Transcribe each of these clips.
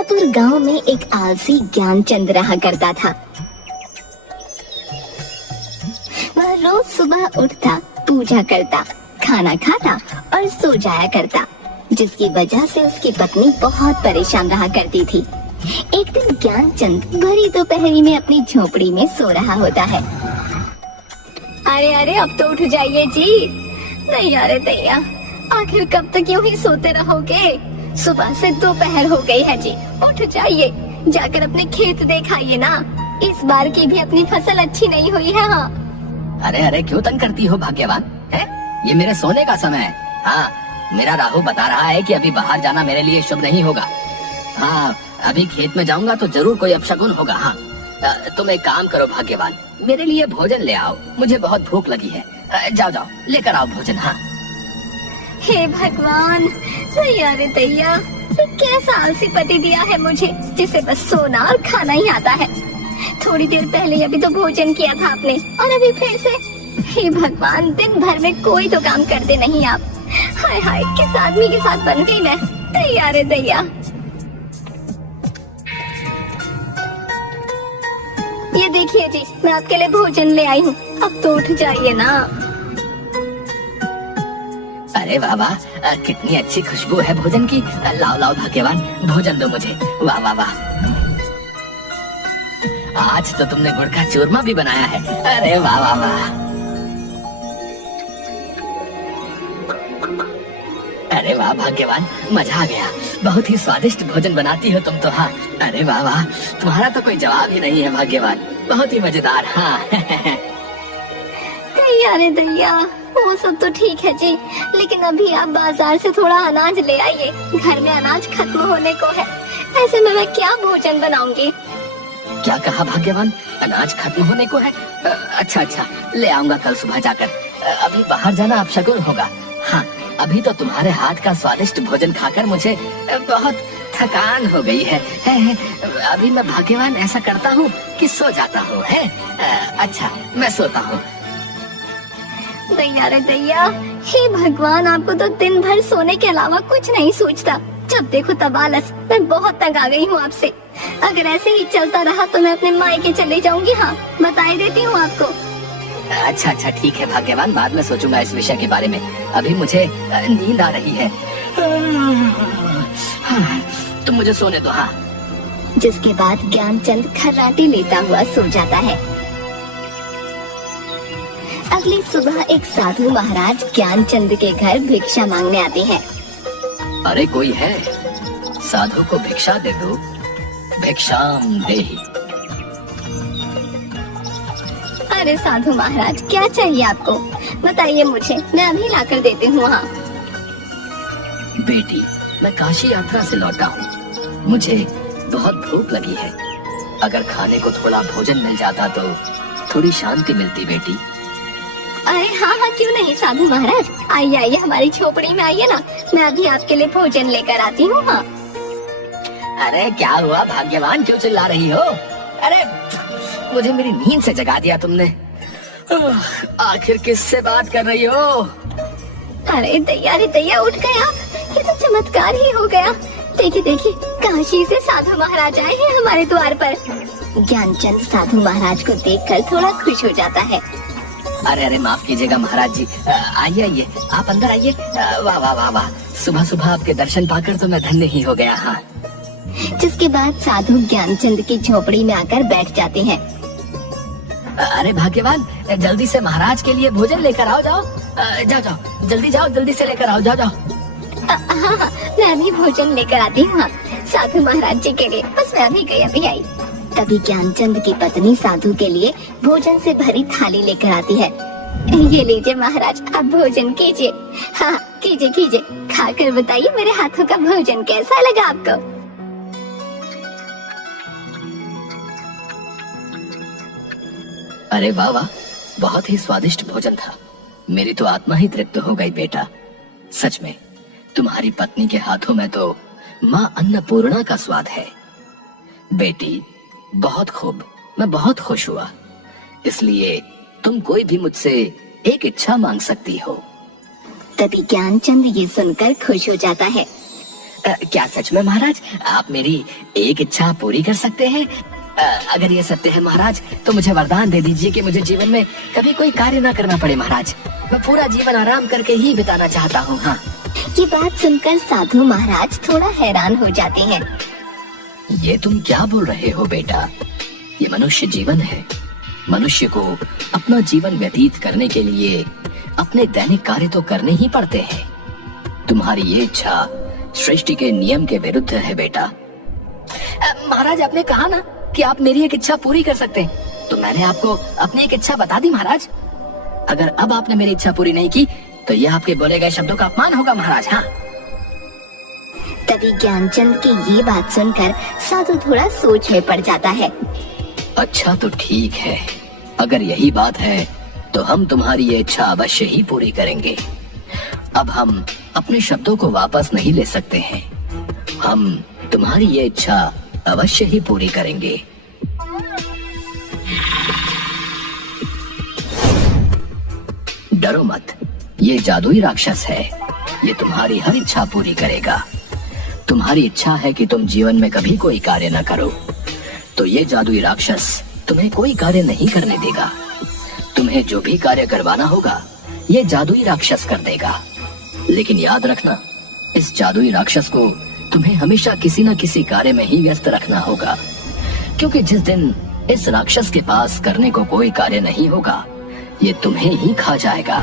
उदयपुर गांव में एक आलसी ज्ञानचंद रहा करता था। वह रोज सुबह उठता, पूजा करता, खाना खाता और सो जाया करता, जिसकी वजह से उसकी पत्नी बहुत परेशान रहा करती थी। एक दिन ज्ञानचंद भरी दोपहरी में अपनी झोपड़ी में सो रहा होता है। अरे अरे अब तो उठ जाइए जी। नहीं अरे दैया, आखिर कब तक यूं ही सोते रहोगे? सुबह से दोपहर हो गई है जी, उठ जाइए, जाकर अपने खेत दिखाइए ना। इस बार की भी अपनी फसल अच्छी नहीं हुई है। हाँ। अरे अरे क्यों तंग करती हो भाग्यवान? है ये मेरे सोने का समय है। हाँ, मेरा राहु बता रहा है कि अभी बाहर जाना मेरे लिए शुभ नहीं होगा। हाँ, अभी खेत में जाऊंगा तो जरूर कोई अपशगुन होगा। हाँ, तुम एक काम करो भाग्यवान, मेरे लिए भोजन ले आओ, मुझे बहुत भूख लगी है। जाओ जाओ लेकर आओ भोजन। हाँ। हे भगवान, अरे दैया, कैसा आलसी पति दिया है मुझे, जिसे बस सोना और खाना ही आता है। थोड़ी देर पहले अभी तो भोजन किया था आपने और अभी फिर से। हे भगवान, दिन भर में कोई तो काम करते नहीं आप। हाय हाय, किस आदमी के साथ बन गई मैं। रे दैया। ये देखिए जी, मैं आपके लिए भोजन ले आई हूँ, अब तो उठ जाइए ना। अरे वाह वाह, कितनी अच्छी खुशबू है भोजन की। लाओ लाओ भाग्यवान, भोजन दो मुझे। वाह वाह वाह, आज तो तुमने गुड़ का चूरमा भी बनाया है। अरे वाह वाह वाह। अरे वाह भाग्यवान, मजा आ गया, बहुत ही स्वादिष्ट भोजन बनाती हो तुम तो। हाँ, अरे वाह वाह, तुम्हारा तो कोई जवाब ही नहीं है भाग्यवान, बहुत ही मजेदार। हाँ। अरे दैया, वो सब तो ठीक है जी, लेकिन अभी आप बाजार से थोड़ा अनाज ले आइए, घर में अनाज खत्म होने को है। ऐसे में मैं क्या भोजन बनाऊंगी? क्या कहा भाग्यवान, अनाज खत्म होने को है? अच्छा अच्छा, ले आऊंगा कल सुबह जाकर। अभी बाहर जाना अपशगुन होगा। हाँ, अभी तो तुम्हारे हाथ का स्वादिष्ट भोजन खाकर मुझे बहुत थकान हो गई है। अभी मैं भाग्यवान ऐसा करता हूँ कि सो जाता हूँ। अच्छा, मैं सोता हूँ। दैया रे दैया, हे भगवान, आपको तो दिन भर सोने के अलावा कुछ नहीं सूझता। जब देखो तब आलस। मैं बहुत तंग आ गई हूँ आपसे। अगर ऐसे ही चलता रहा तो मैं अपने मायके चले जाऊंगी। हाँ, बताई देती हूँ आपको। अच्छा अच्छा ठीक है भाग्यवान, बाद में सोचूंगा इस विषय के बारे में। अभी मुझे नींद आ रही है। तुम मुझे सोने दो। हाँ। जिसके बाद ज्ञानचंद खर्राटे लेता हुआ सो जाता है। अगली सुबह एक साधु महाराज ज्ञानचंद के घर भिक्षा मांगने आते हैं। अरे कोई है, साधु को भिक्षा दे दो, भिक्षाम देहि। अरे साधु महाराज, क्या चाहिए आपको? बताइए मुझे, मैं अभी लाकर देती हूँ। हाँ। बेटी, मैं काशी यात्रा से लौटा हूँ, मुझे बहुत भूख लगी है। अगर खाने को थोड़ा भोजन मिल जाता तो थोड़ी शांति मिलती बेटी। अरे हाँ हाँ, क्यों नहीं साधु महाराज, आइए आइए, हमारी झोपड़ी में आइए ना, मैं अभी आपके लिए भोजन लेकर आती हूँ। हाँ। अरे क्या हुआ भाग्यवान, क्यों चिल्ला रही हो? अरे मुझे मेरी नींद से जगा दिया तुमने। आखिर किससे बात कर रही हो? अरे दैया, उठ गए आप, ये तो चमत्कार ही हो गया। देखिए देखिए, काशी से साधु महाराज आए हैं हमारे द्वार पर। ज्ञानचंद साधु महाराज को देखकर थोड़ा खुश हो जाता है। अरे अरे माफ कीजिएगा महाराज जी, आइए आइए, आप अंदर आइए। वाह वाह वाह वाह, सुबह सुबह आपके दर्शन पाकर तो मैं धन्य ही हो गया। हाँ। जिसके बाद साधु ज्ञानचंद की झोपड़ी में आकर बैठ जाते हैं। अरे भाग्यवान, जल्दी से महाराज के लिए भोजन लेकर आओ। जाओ जाओ जाओ, जल्दी जाओ, जल्दी से लेकर आओ। जाओ जाओ। हाँ हाँ, मैं अभी भोजन लेकर आती हूँ। साधु महाराज जी के लिए, बस मैं अभी आई। तभी ज्ञानचंद की पत्नी साधु के लिए भोजन से भरी थाली लेकर आती है। ये लीजिए महाराज, आप भोजन कीजिए। हाँ, कीजिए कीजिए, खाकर बताइए मेरे हाथों का भोजन कैसा लगा आपको। अरे वाह वाह, बहुत ही स्वादिष्ट भोजन था। मेरी तो आत्मा ही तृप्त हो गई बेटा। सच में तुम्हारी पत्नी के हाथों में तो माँ अन्नपूर्णा का स्वाद है। बेटी बहुत खूब, मैं बहुत खुश हुआ। इसलिए तुम कोई भी मुझसे एक इच्छा मांग सकती हो। तभी ज्ञानचंद ये सुनकर खुश हो जाता है। क्या सच में महाराज आप मेरी एक इच्छा पूरी कर सकते हैं? अगर ये सत्य है महाराज तो मुझे वरदान दे दीजिए कि मुझे जीवन में कभी कोई कार्य न करना पड़े महाराज। मैं पूरा जीवन आराम करके ही बिताना चाहता हूँ। हाँ। ये बात सुनकर साधु महाराज थोड़ा हैरान हो जाते हैं। ये तुम क्या बोल रहे हो बेटा? ये मनुष्य जीवन है। मनुष्य को अपना जीवन व्यतीत करने के लिए अपने दैनिक कार्य तो करने ही पड़ते हैं। तुम्हारी ये इच्छा सृष्टि के नियम के विरुद्ध है बेटा। महाराज आपने कहा ना कि आप मेरी एक इच्छा पूरी कर सकते हैं, तो मैंने आपको अपनी एक इच्छा बता दी महाराज। अगर अब आपने मेरी इच्छा पूरी नहीं की तो ये आपके बोले गए शब्दों का अपमान होगा महाराज। हाँ। तभी ज्ञानचंद की ये बात सुनकर साधु थोड़ा सोच में पड़ जाता है। अच्छा तो ठीक है, अगर यही बात है तो हम तुम्हारी ये इच्छा अवश्य ही पूरी करेंगे। अब हम अपने शब्दों को वापस नहीं ले सकते हैं। हम तुम्हारी ये इच्छा अवश्य ही पूरी करेंगे। डरो मत, ये जादुई राक्षस है। ये तुम्हारी हर इच्छा पूरी करेगा। तुम्हारी इच्छा है कि तुम जीवन में कभी कोई कार्य न करो, तो ये जादुई राक्षस तुम्हें कोई कार्य नहीं करने देगा। तुम्हें जो भी कार्य करवाना होगा ये जादुई राक्षस कर देगा। लेकिन याद रखना, इस जादुई राक्षस को तुम्हें हमेशा किसी न किसी कार्य में ही व्यस्त रखना होगा, क्योंकि जिस दिन इस राक्षस के पास करने को कोई कार्य नहीं होगा ये तुम्हें ही खा जाएगा।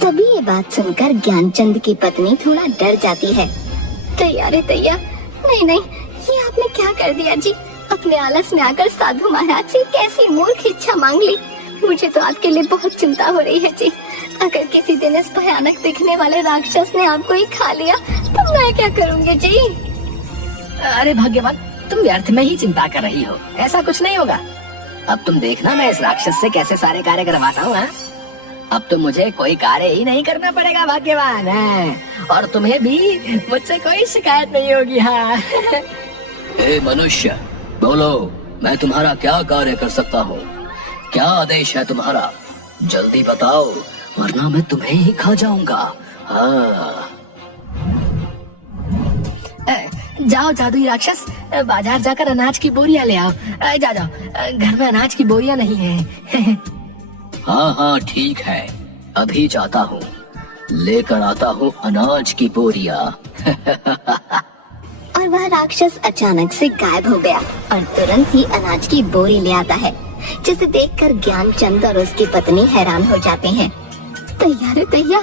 तभी ये बात सुनकर ज्ञानचंद की पत्नी थोड़ा डर जाती है। तैया रे तैया, नहीं नहीं, ये आपने क्या कर दिया जी? अपने आलस में आकर साधु महाराज से कैसी मूर्ख इच्छा मांग ली। मुझे तो आपके लिए बहुत चिंता हो रही है जी। अगर किसी दिन इस भयानक दिखने वाले राक्षस ने आपको ही खा लिया तो मैं क्या करूँगी जी? अरे भाग्यवान, तुम व्यर्थ में ही चिंता कर रही हो। ऐसा कुछ नहीं होगा। अब तुम देखना मैं इस राक्षस से कैसे सारे कार्य करवाता हूँ। अब तो मुझे कोई कार्य ही नहीं करना पड़ेगा भाग्यवान है, और तुम्हें भी मुझसे कोई शिकायत नहीं होगी। हाँ। हे मनुष्य, बोलो, मैं तुम्हारा क्या कार्य कर सकता हूँ? क्या आदेश है तुम्हारा? जल्दी बताओ, वरना मैं तुम्हें ही खा जाऊंगा। हाँ। जाओ जादुई राक्षस, बाजार जाकर अनाज की बोरियां ले आओ। जा जाओ, घर में अनाज की बोरियां नहीं है। हाँ हाँ ठीक है, अभी जाता हूँ, लेकर आता हूँ अनाज की बोरियां। और वह राक्षस अचानक से गायब हो गया और तुरंत ही अनाज की बोरी ले आता है, जिसे देखकर ज्ञानचंद और उसकी पत्नी हैरान हो जाते हैं। तैया रे तैया,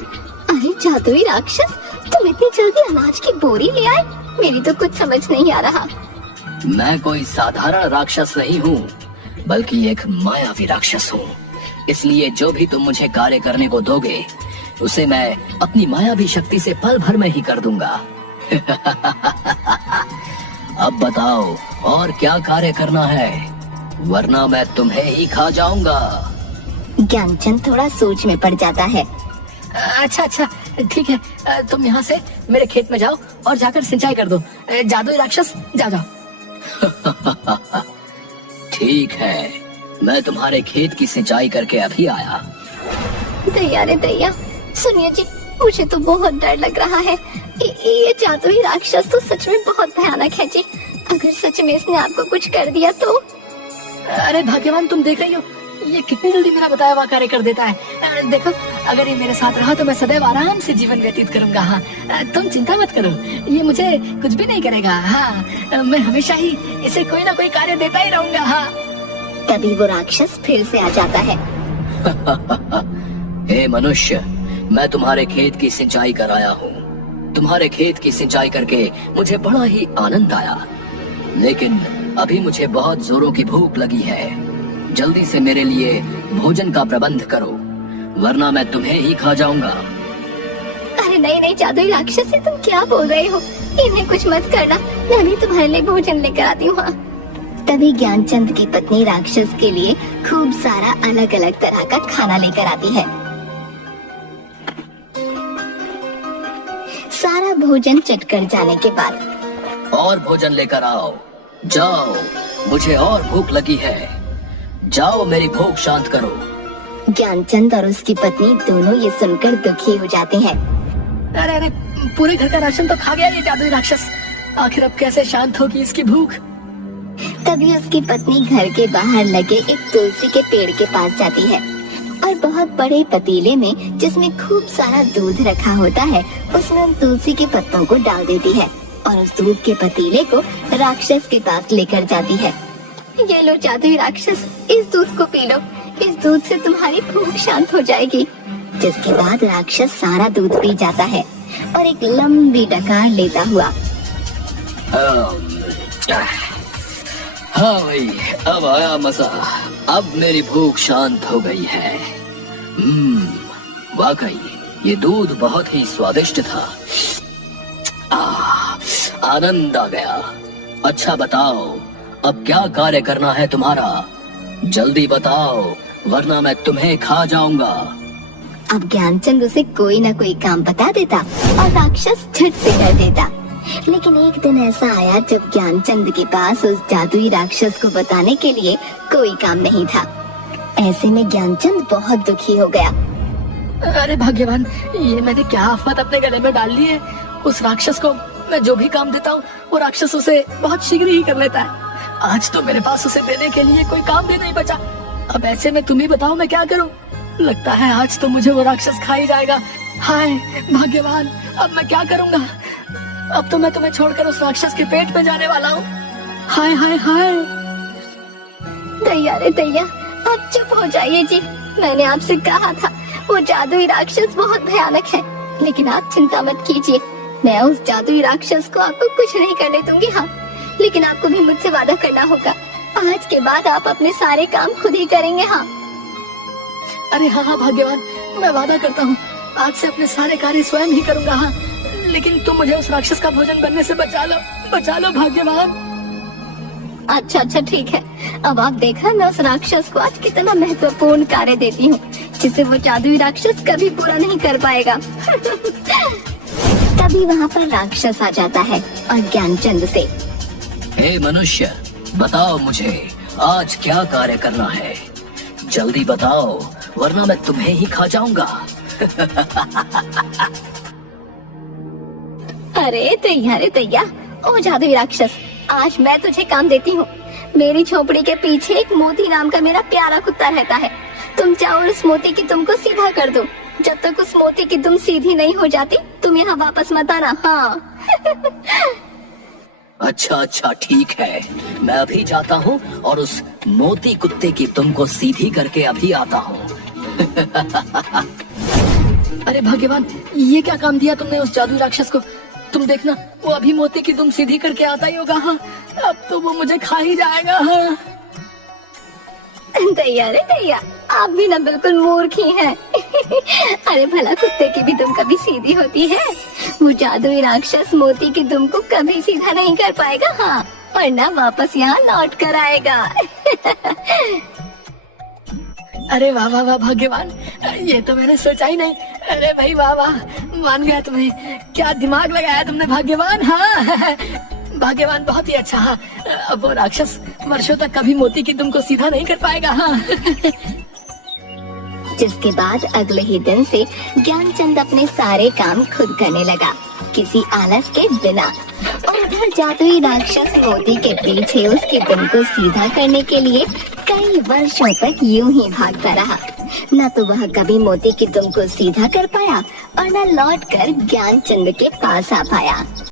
अरे जादुई राक्षस, तुम इतनी जल्दी अनाज की बोरी ले आए? मेरी तो कुछ समझ नहीं आ रहा। मैं कोई साधारण राक्षस नहीं हूँ, बल्कि एक मायावी राक्षस हूँ। इसलिए जो भी तुम मुझे कार्य करने को दोगे उसे मैं अपनी मायावी शक्ति से पल भर में ही कर दूंगा। अब बताओ और क्या कार्य करना है, वरना मैं तुम्हें ही खा जाऊंगा। ज्ञानचंद थोड़ा सोच में पड़ जाता है। अच्छा अच्छा ठीक है, तुम यहाँ से मेरे खेत में जाओ और जाकर सिंचाई कर दो। जादुई राक्षस, जा जाओ। ठीक है, मैं तुम्हारे खेत की सिंचाई करके अभी आया। दैया रे दैया, सुनिए जी, मुझे तो बहुत डर लग रहा है। ये जादुई राक्षस तो सच में बहुत भयानक है जी। अगर सच में इसने आपको कुछ कर दिया तो? अरे भाग्यवान, तुम देख रही हो ये कितनी जल्दी मेरा बताया हुआ कार्य कर देता है। देखो, अगर ये मेरे साथ रहा तो मैं सदैव आराम से जीवन व्यतीत करूंगा। हाँ, तुम चिंता मत करो, ये मुझे कुछ भी नहीं करेगा। हाँ, मैं हमेशा ही इसे कोई ना कोई कार्य देता ही रहूंगा। हाँ। तभी वो राक्षस फिर से आ जाता है। हे मनुष्य, मैं तुम्हारे खेत की सिंचाई कर आया हूँ। तुम्हारे खेत की सिंचाई करके मुझे बड़ा ही आनंद आया, लेकिन अभी मुझे बहुत जोरों की भूख लगी है। जल्दी से मेरे लिए भोजन का प्रबंध करो, वरना मैं तुम्हें ही खा जाऊंगा। अरे नहीं नहीं जादुई राक्षस, तुम क्या बोल रहे हो? इन्हें कुछ मत करना, मैं भी तुम्हारे लिए भोजन लेकर आती हूँ। तभी ज्ञानचंद की पत्नी राक्षस के लिए खूब सारा अलग अलग तरह का खाना लेकर आती है। सारा भोजन चटकर जाने के बाद और भोजन लेकर आओ। जाओ, मुझे और भूख लगी है। जाओ मेरी भूख शांत करो। ज्ञानचंद और उसकी पत्नी दोनों ये सुनकर दुखी हो जाते हैं। अरे अरे, पूरे घर का राशन तो खा गया ये जादुई राक्षस। आखिर अब कैसे शांत होगी इसकी भूख। तभी उसकी पत्नी घर के बाहर लगे एक तुलसी के पेड़ के पास जाती है और बहुत बड़े पतीले में जिसमें खूब सारा दूध रखा होता है उसमें उन तुलसी के पत्तों को डाल देती है और उस दूध के पतीले को राक्षस के पास लेकर जाती है। ये लो जादुई राक्षस, इस दूध को पी लो, इस दूध से तुम्हारी भूख शांत हो जाएगी। जिसके बाद राक्षस सारा दूध पी जाता है और एक लंबी डकार लेता हुआ हाँ भाई, अब आया मजा। अब मेरी भूख शांत हो गई है। वाकई ये दूध बहुत ही स्वादिष्ट था। आनंद आ गया। अच्छा बताओ, अब क्या कार्य करना है तुम्हारा? जल्दी बताओ, वरना मैं तुम्हें खा जाऊंगा। अब ज्ञानचंद उसे कोई न कोई काम बता देता और राक्षस झट से कर देता। लेकिन एक दिन ऐसा आया जब ज्ञानचंद के पास उस जादुई राक्षस को बताने के लिए कोई काम नहीं था। ऐसे में ज्ञानचंद बहुत दुखी हो गया। अरे भाग्यवान, ये मैंने क्या आफत अपने गले में डाल ली है। उस राक्षस को मैं जो भी काम देता हूँ वो राक्षस उसे बहुत शीघ्र ही कर लेता है। आज तो मेरे पास उसे देने के लिए कोई काम भी नहीं बचा। अब ऐसे में तुम ही बताओ मैं क्या करूँ। लगता है आज तो मुझे वो राक्षस खा ही जाएगा। हाय भाग्यवान, अब मैं क्या करूँगा। अब तो मैं तुम्हें छोड़कर उस राक्षस के पेट में जाने वाला हूँ। हाय हाय हाय। दैया रे दैया, अब चुप हो जाइए जी। मैंने आपसे कहा था वो जादुई राक्षस बहुत भयानक है, लेकिन आप चिंता मत कीजिए। मैं उस जादुई राक्षस को आपको कुछ नहीं करने दूंगी। हाँ, लेकिन आपको भी मुझसे वादा करना होगा। आज के बाद आप अपने सारे काम खुद ही करेंगे। हाँ। अरे हाँ हाँ भाग्यवान, मैं वादा करता हूँ आज से अपने सारे कार्य स्वयं ही करूँगा। हाँ, लेकिन तुम मुझे उस राक्षस का भोजन बनने से बचा लो भाग्यवान। अच्छा अच्छा ठीक है। अब आप देखना मैं उस राक्षस को आज कितना महत्वपूर्ण कार्य देती हूँ जिसे वो जादुई राक्षस कभी पूरा नहीं कर पाएगा। तभी वहाँ पर राक्षस आ जाता है और ज्ञानचंद से, हे मनुष्य, बताओ मुझे आज क्या कार्य करना है। जल्दी बताओ, वरना मैं तुम्हें ही खा जाऊंगा। अरे दैया, ओ जादुई राक्षस, आज मैं तुझे काम देती हूँ। मेरी झोपड़ी के पीछे एक मोती नाम का मेरा प्यारा कुत्ता रहता है। तुम चाहो उस मोती की तुम को सीधा कर दो। जब तक उस मोती की तुम सीधी नहीं हो जाती तुम यहाँ वापस मत आना। हाँ। अच्छा ठीक है, मैं अभी जाता हूँ और उस मोती कुत्ते की तुमको सीधी करके अभी आता हूँ। अरे भाग्यवान, ये क्या काम दिया तुमने उस जादुई राक्षस को। तुम देखना, वो अभी मोती की दुम सीधी करके आता ही होगा। हाँ, अब तो वो मुझे खा ही जाएगा। हाँ। दैया रे दैया, आप भी ना बिल्कुल मूर्ख ही हैं। अरे भला कुत्ते की भी दुम कभी सीधी होती है? वो जादुई राक्षस मोती की दुम को कभी सीधा नहीं कर पाएगा। हाँ, वरना वापस यहाँ लौट कर आएगा। अरे वाह वाह वाह भाग्यवान, ये तो मैंने सोचा ही नहीं। अरे भाई वाह वाह, मान गया तुम्हें। क्या दिमाग लगाया तुमने भाग्यवान। हाँ भाग्यवान, बहुत ही अच्छा। हाँ, अब वो राक्षस वर्षों तक कभी मोती की दुम को सीधा नहीं कर पाएगा। हाँ। जिसके बाद अगले ही दिन से ज्ञानचंद अपने सारे काम खुद करने लगा, किसी आलस के बिना। और उधर जादुई राक्षस मोती के पीछे उसकी दुम को सीधा करने के लिए कई वर्षों तक यूं ही भागता रहा। न तो वह कभी मोती की दुम को सीधा कर पाया और न लौटकर ज्ञानचंद के पास आ पाया।